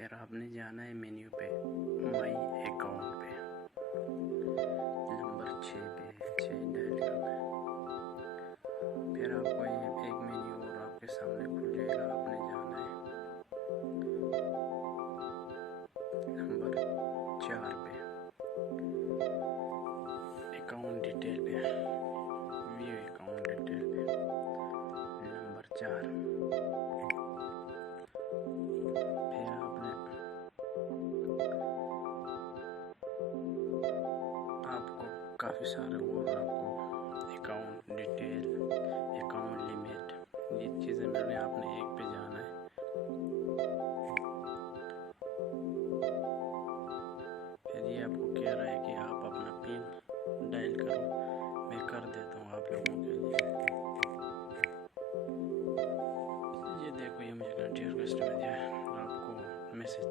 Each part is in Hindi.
फिर आपने जाना है मेन्यू पे, माई अकाउंट पे, नंबर 6 पे 6 डायल करना है। फिर आपको एक मेन्यू और आपके सामने खुल जाएगा। आपने जाना है नंबर 4 पे, अकाउंट डिटेल पे, व्यू अकाउंट डिटेल पे, नंबर 4। काफ़ी सारे और आपको अकाउंट डिटेल, अकाउंट लिमिट, ये चीज़ें मैंने आपने एक पे जाना है। फिर ये आपको कह रहा है कि आप अपना पिन डायल करो। मैं कर देता हूँ आप लोगों के लिए। ये देखो, ये मुझे डियर कस्टमर दिया है, आपको मैसेज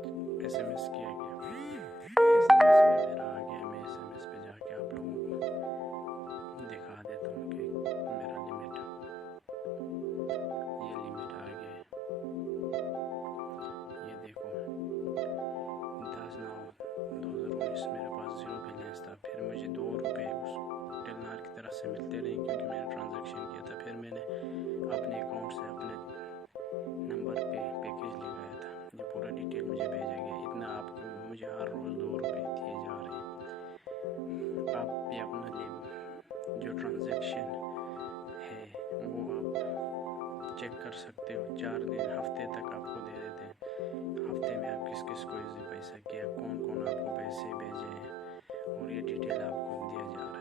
SMS किया गया। मेरा आ गया, मैं SMS पे जाके आप लोगों को दिखा देता हूँ कि मेरा लिमिट, ये लिमिट आ गया है। ये देखो 10/9/2019 मेरे पास 0 बैलेंस था। फिर मुझे 2 रुपये उस टेलनार की तरफ से मिलते रहे क्योंकि मैंने ट्रांजैक्शन किया था। फिर मैंने अपने अकाउंट से अपने नंबर पे पैकेज लगाया था। ये पूरा डिटेल मुझे भेजा गया। इतना आपको मुझे हर रोज़ 2 रुपये दिए जा रहे हैं। आप भी अपना जो ट्रांजैक्शन है वो आप चेक कर सकते हो। 4 दिन हफ्ते तक आपको दे देते हैं। हफ्ते में आप किस किस को पैसा किया, कौन कौन आपको पैसे भेजे हैं, और ये डिटेल आपको दिया जा रहा है।